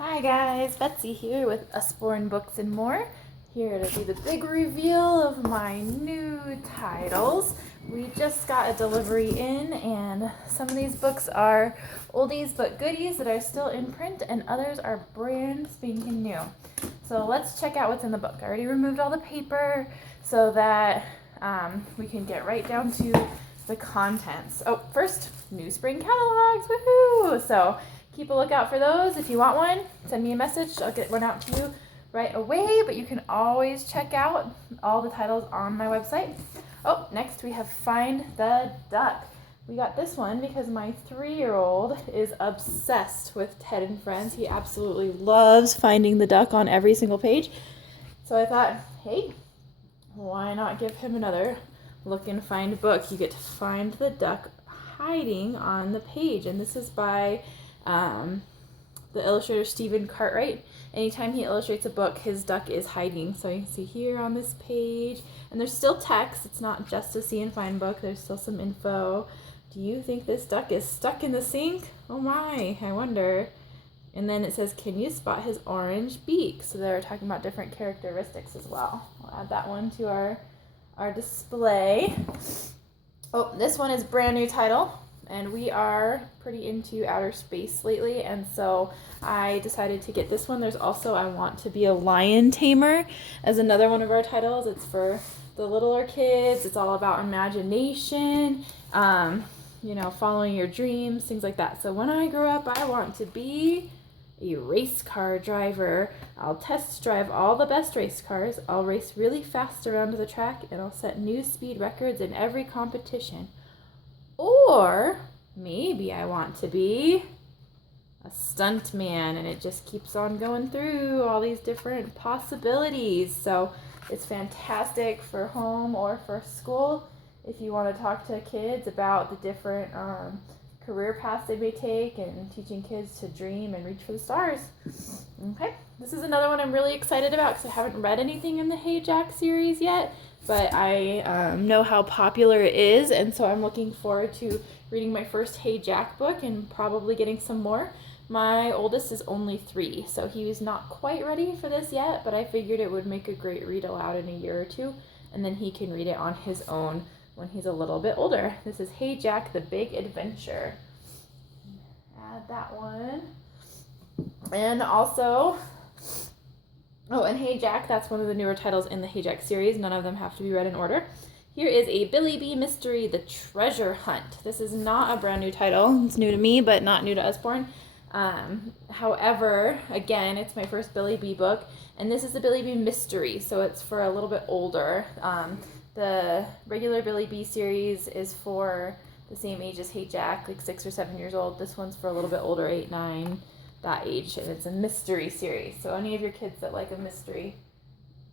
Hi guys, Betsy here with Usborne Books and More. Here to be the big reveal of my new titles. We just got a delivery in, and some of these books are oldies but goodies that are still in print, and others are brand spanking new. So let's check out what's in the book. I already removed all the paper so that we can get right down to the contents. Oh, first, new spring catalogs, woohoo! So keep a lookout for those. If you want one, send me a message. I'll get one out to you right away, but you can always check out all the titles on my website. Oh, next we have Find the Duck. We got this one because my 3-year-old is obsessed with Ted and Friends. He absolutely loves finding the duck on every single page. So I thought, hey, why not give him another look and find book? You get to find the duck hiding on the page, and this is by the illustrator Stephen Cartwright. Anytime he illustrates a book, his duck is hiding. So you can see here on this page, and there's still text. It's not just a see and find book. There's still some info. Do you think this duck is stuck in the sink? Oh my, I wonder. And then it says, can you spot his orange beak? So they're talking about different characteristics as well. We'll add that one to our display. Oh, this one is brand new title. And we are pretty into outer space lately, and so I decided to get this one. There's also I Want to Be a Lion Tamer as another one of our titles. It's for the littler kids. It's all about imagination, following your dreams, things like that. So when I grow up, I want to be a race car driver. I'll test drive all the best race cars. I'll race really fast around the track, and I'll set new speed records in every competition. Or maybe I want to be a stunt man, and it just keeps on going through all these different possibilities. So it's fantastic for home or for school if you want to talk to kids about the different career paths they may take, and teaching kids to dream and reach for the stars. Okay, this is another one I'm really excited about because I haven't read anything in the Hey Jack series yet. But I know how popular it is, and so I'm looking forward to reading my first Hey Jack book and probably getting some more. My oldest is only 3, so he was not quite ready for this yet, but I figured it would make a great read aloud in a year or two, and then he can read it on his own when he's a little bit older. This is Hey Jack, The Big Adventure. Add that one. And also... Oh, and Hey Jack, that's one of the newer titles in the Hey Jack series. None of them have to be read in order. Here is a Billy B mystery, The Treasure Hunt. This is not a brand new title. It's new to me, but not new to Usborne. However, again, it's my first Billy B book, and this is a Billy B mystery, so it's for a little bit older. The regular Billy B series is for the same age as Hey Jack, like 6 or 7 years old. This one's for a little bit older, 8, 9. That age, and it's a mystery series. So any of your kids that like a mystery,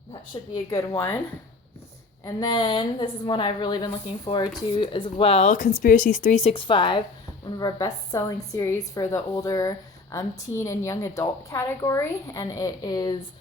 that should be a good one. And then this is one I've really been looking forward to as well, Conspiracies 365, one of our best-selling series for the older teen and young adult category, and it is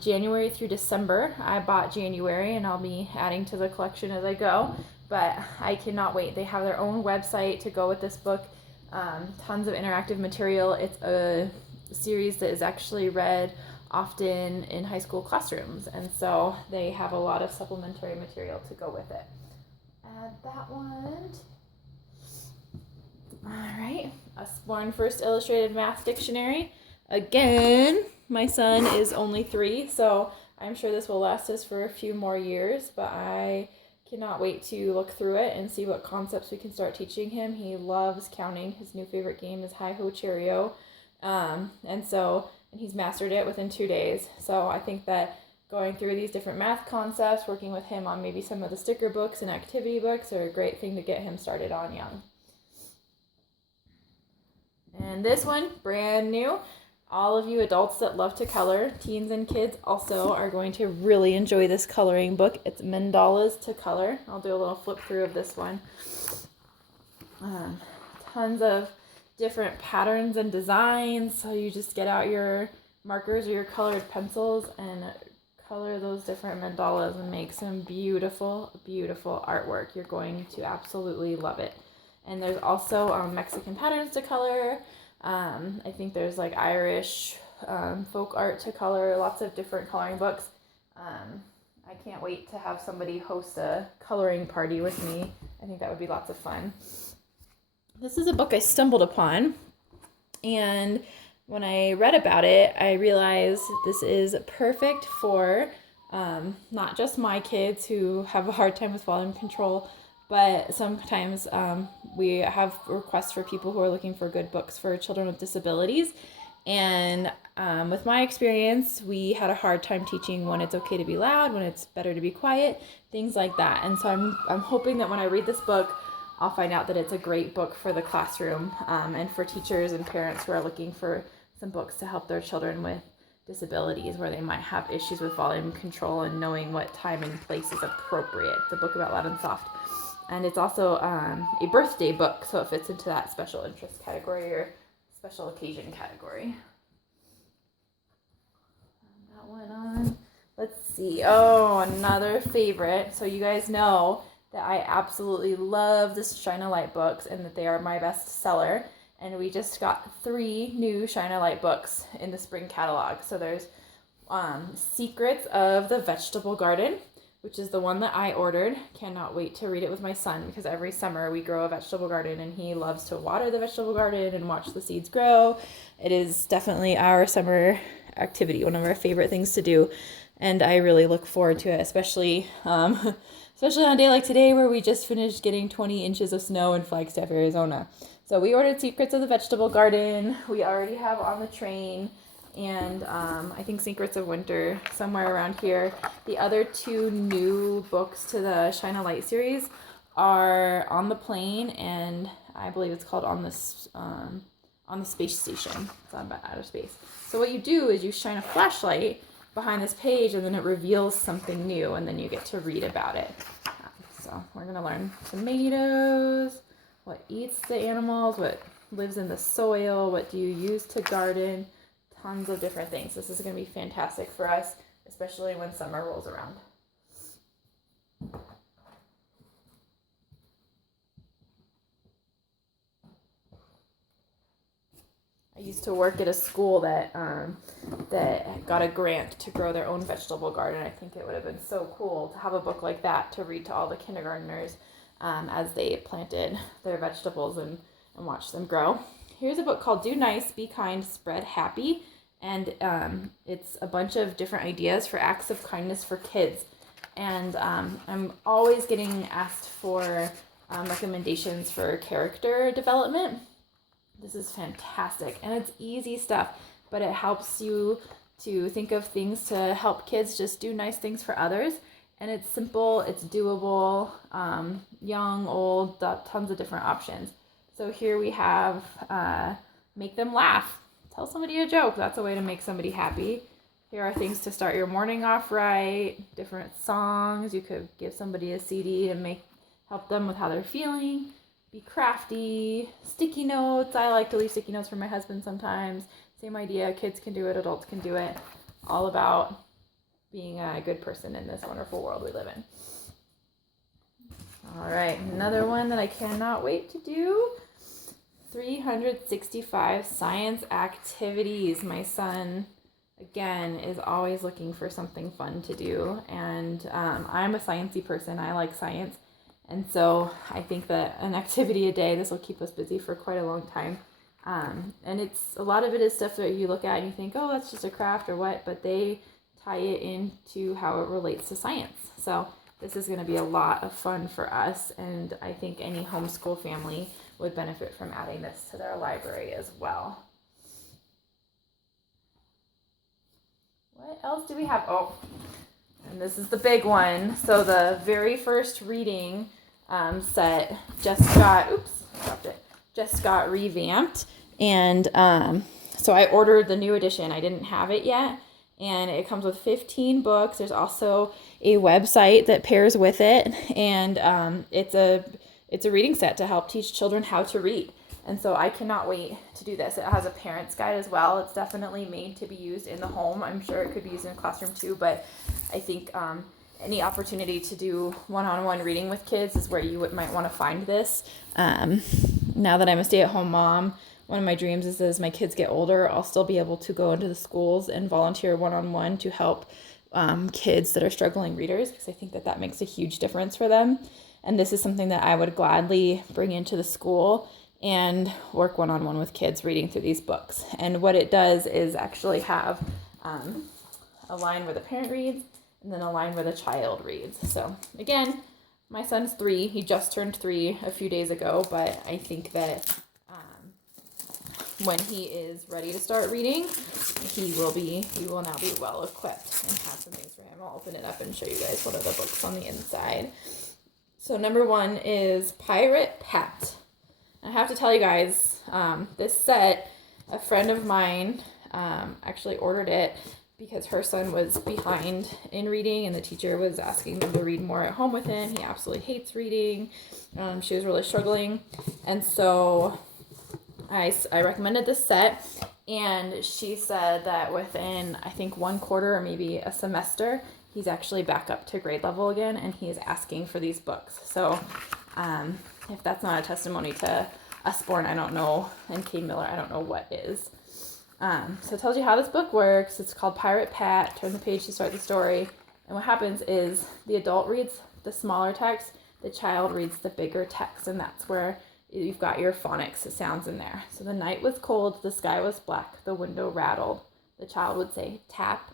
January through December. I bought January, and I'll be adding to the collection as I go, but I cannot wait. They have their own website to go with this book. Tons of interactive material. It's a series that is actually read often in high school classrooms, and so they have a lot of supplementary material to go with it. Add that one. Alright, Usborne First Illustrated Math Dictionary. Again, my son is only 3, so I'm sure this will last us for a few more years, but I cannot wait to look through it and see what concepts we can start teaching him. He loves counting. His new favorite game is Hi Ho Cheerio. And he's mastered it within 2 days. So I think that going through these different math concepts, working with him on maybe some of the sticker books and activity books are a great thing to get him started on young. And this one, brand new. All of you adults that love to color, teens and kids also are going to really enjoy this coloring book. It's Mandalas to Color. I'll do a little flip through of this one. Tons of different patterns and designs. So you just get out your markers or your colored pencils and color those different mandalas and make some beautiful, beautiful artwork. You're going to absolutely love it. And there's also Mexican patterns to color. I think there's like Irish folk art to color, lots of different coloring books. I can't wait to have somebody host a coloring party with me. I think that would be lots of fun. This is a book I stumbled upon, and when I read about it, I realized this is perfect for not just my kids who have a hard time with volume control, but sometimes we have requests for people who are looking for good books for children with disabilities. And with my experience, we had a hard time teaching when it's okay to be loud, when it's better to be quiet, things like that. And so I'm hoping that when I read this book, I'll find out that it's a great book for the classroom and for teachers and parents who are looking for some books to help their children with disabilities where they might have issues with volume control and knowing what time and place is appropriate. It's a book about loud and soft. And it's also a birthday book, so it fits into that special interest category or special occasion category. That one on. Let's see. Oh, another favorite. So you guys know that I absolutely love the Shine a Light books and that they are my best seller. And we just got 3 new Shine a Light books in the spring catalog. So there's Secrets of the Vegetable Garden, which is the one that I ordered. Cannot wait to read it with my son because every summer we grow a vegetable garden and he loves to water the vegetable garden and watch the seeds grow. It is definitely our summer activity, one of our favorite things to do. And I really look forward to it, especially on a day like today where we just finished getting 20 inches of snow in Flagstaff, Arizona. So we ordered Secrets of the Vegetable Garden. We already have On the Train. And I think Secrets of Winter somewhere around here. The other 2 new books to the Shine a Light series are On the Plane, and I believe it's called On the Space Station. It's on about outer space. So what you do is you shine a flashlight behind this page, and then it reveals something new, and then you get to read about it. So we're gonna learn tomatoes, what eats the animals, what lives in the soil, what do you use to garden. Tons of different things. This is going to be fantastic for us, especially when summer rolls around. I used to work at a school that got a grant to grow their own vegetable garden. I think it would have been so cool to have a book like that to read to all the kindergartners as they planted their vegetables and watched them grow. Here's a book called Do Nice, Be Kind, Spread Happy. And it's a bunch of different ideas for acts of kindness for kids. And I'm always getting asked for recommendations for character development. This is fantastic. And it's easy stuff, but it helps you to think of things to help kids just do nice things for others. And it's simple, it's doable, young, old, tons of different options. So here we have Make Them Laugh. Tell somebody a joke. That's a way to make somebody happy. Here are things to start your morning off right. Different songs. You could give somebody a CD to help them with how they're feeling. Be crafty. Sticky notes. I like to leave sticky notes for my husband sometimes. Same idea. Kids can do it. Adults can do it. All about being a good person in this wonderful world we live in. All right. Another one that I cannot wait to do. 365 science activities. My son, again, is always looking for something fun to do. And I'm a sciencey person. I like science. And so I think that an activity a day, this will keep us busy for quite a long time. And a lot of it is stuff that you look at and you think, oh, that's just a craft or what, but they tie it into how it relates to science. So this is going to be a lot of fun for us. And I think any homeschool family would benefit from adding this to their library as well. What else do we have? Oh, and this is the big one. So the very first reading set just got revamped. And so I ordered the new edition. I didn't have it yet. And it comes with 15 books. There's also a website that pairs with it. And it's a reading set to help teach children how to read. And so I cannot wait to do this. It has a parent's guide as well. It's definitely made to be used in the home. I'm sure it could be used in a classroom too, but I think any opportunity to do one-on-one reading with kids is where you might want to find this. Now that I'm a stay-at-home mom, one of my dreams is as my kids get older, I'll still be able to go into the schools and volunteer one-on-one to help kids that are struggling readers, because I think that makes a huge difference for them. And this is something that I would gladly bring into the school and work one-on-one with kids reading through these books. And what it does is actually have a line where the parent reads and then a line where the child reads. So again, my son's 3. He just turned 3 a few days ago, but I think that when he is ready to start reading, he will now be well equipped and have some things for him. I'll open it up and show you guys what are the books on the inside. So number 1 is Pirate Pat. I have to tell you guys, this set, a friend of mine actually ordered it because her son was behind in reading and the teacher was asking them to read more at home with him. He absolutely hates reading. She was really struggling. And so I recommended this set, and she said that within, I think, 1 quarter or maybe a semester, he's actually back up to grade level again, and he is asking for these books. So if that's not a testimony to Usborne, I don't know, and Kane Miller, I don't know what is. So it tells you how this book works. It's called Pirate Pat. Turn the page to start the story. And what happens is the adult reads the smaller text, the child reads the bigger text, and that's where you've got your phonics sounds in there. So the night was cold, the sky was black, the window rattled. The child would say tap,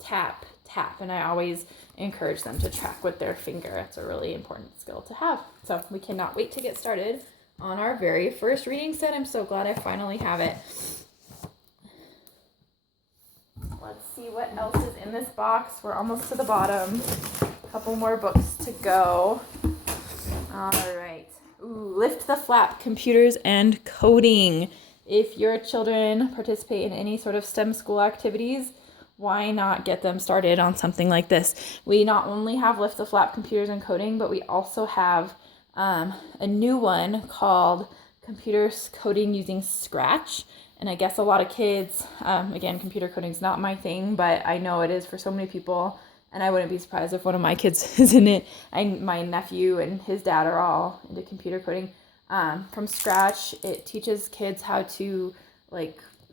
tap, tap. And I always encourage them to track with their finger. It's a really important skill to have. So we cannot wait to get started on our very first reading set. I'm so glad I finally have it. Let's see what else is in this box. We're almost to the bottom. A couple more books to go. All right. Ooh, Lift the Flap, Computers and Coding. If your children participate in any sort of STEM school activities, why not get them started on something like this? We not only have Lift the Flap, Computers and Coding, but we also have a new one called Computers Coding Using Scratch. And I guess a lot of kids, again, computer coding is not my thing, but I know it is for so many people. And I wouldn't be surprised if one of my kids is in it. My nephew and his dad are all into computer coding. From scratch, it teaches kids how to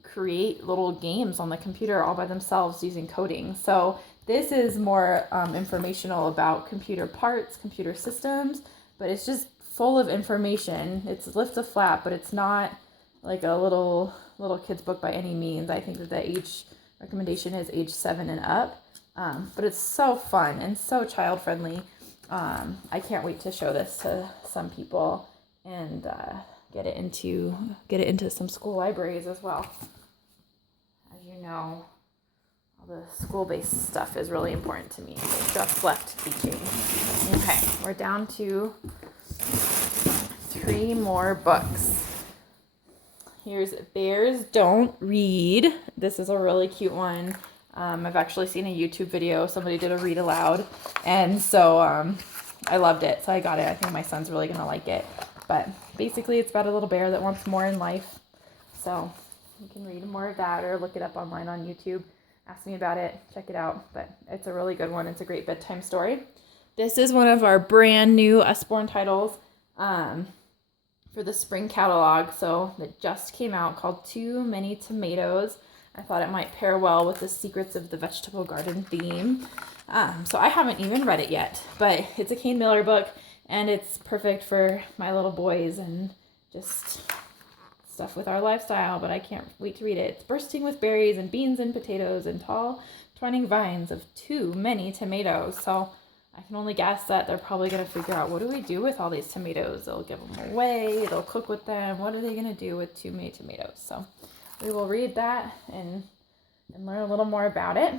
create little games on the computer all by themselves using coding. So this is more informational about computer parts, computer systems, but it's just full of information. It's Lift the Flap, but it's not like a little kid's book by any means. I think that the age recommendation is age 7 and up. But it's so fun and so child friendly. I can't wait to show this to some people and get it into some school libraries as well. As you know, all the school-based stuff is really important to me. I just left teaching. Okay, we're down to 3 more books. Here's Bears Don't Read. This is a really cute one. I've actually seen a YouTube video. Somebody did a read aloud. And so I loved it. So I got it. I think my son's really going to like it. But basically it's about a little bear that wants more in life. So you can read more of that or look it up online on YouTube. Ask me about it. Check it out. But it's a really good one. It's a great bedtime story. This is one of our brand new Usborne titles for the spring catalog. So it just came out, called Too Many Tomatoes. I thought it might pair well with the Secrets of the Vegetable Garden theme. So I haven't even read it yet, but it's a Kane Miller book, and it's perfect for my little boys and just stuff with our lifestyle, but I can't wait to read it. It's bursting with berries and beans and potatoes and tall, twining vines of too many tomatoes. So I can only guess that they're probably going to figure out, what do we do with all these tomatoes? They'll give them away, they'll cook with them. What are they going to do with too many tomatoes? So we will read that and learn a little more about it.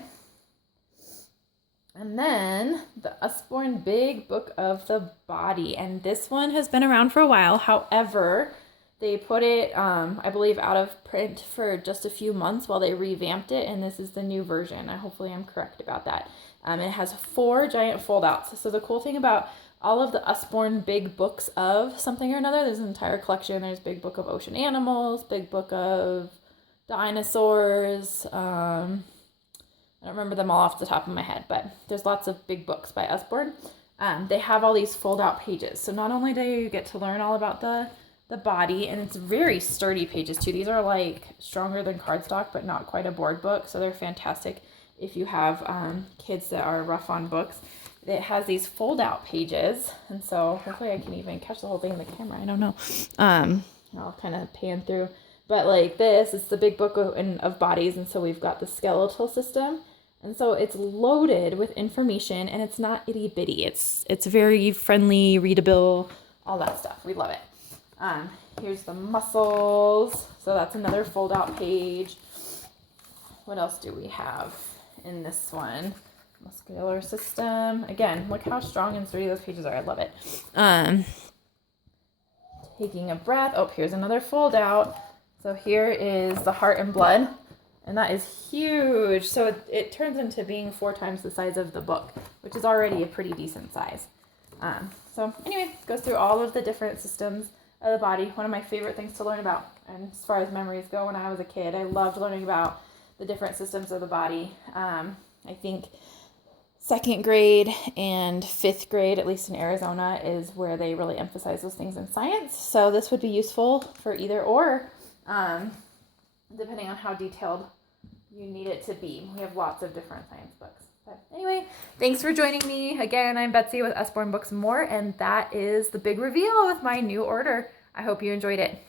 And then the Usborne Big Book of the Body. And this one has been around for a while. However, they put it, I believe, out of print for just a few months while they revamped it. And this is the new version. Hopefully I'm correct about that. It has 4 giant fold-outs. So the cool thing about all of the Usborne Big Books of something or another, there's an entire collection. There's Big Book of Ocean Animals, Big Book of Dinosaurs. I don't remember them all off the top of my head, but there's lots of big books by Usborne. They have all these fold-out pages. So not only do you get to learn all about the the body, and it's very sturdy pages too. These are like stronger than cardstock, but not quite a board book, so they're fantastic if you have kids that are rough on books. It has these fold out pages, and so hopefully I can even catch the whole thing in the camera. I don't know. I'll kind of pan through, but like this is the big book of bodies, and so we've got the skeletal system, and so it's loaded with information, and it's not itty bitty. It's very friendly, readable, all that stuff. We love it. Here's the muscles, so that's another fold out page. What else do we have in this one? Muscular system. Again, look how strong and sturdy those pages are. I love it. Taking a breath. Oh, here's another fold out. So here is the heart and blood, and that is huge. So it turns into being 4 times the size of the book, which is already a pretty decent size. So anyway, goes through all of the different systems of the body. One of my favorite things to learn about, and as far as memories go, when I was a kid, I loved learning about the different systems of the body. I think 2nd grade and 5th grade, at least in Arizona, is where they really emphasize those things in science. So this would be useful for either or, depending on how detailed you need it to be. We have lots of different science books. But anyway, thanks for joining me. Again, I'm Betsy with Usborne Books and More, and that is the big reveal with my new order. I hope you enjoyed it.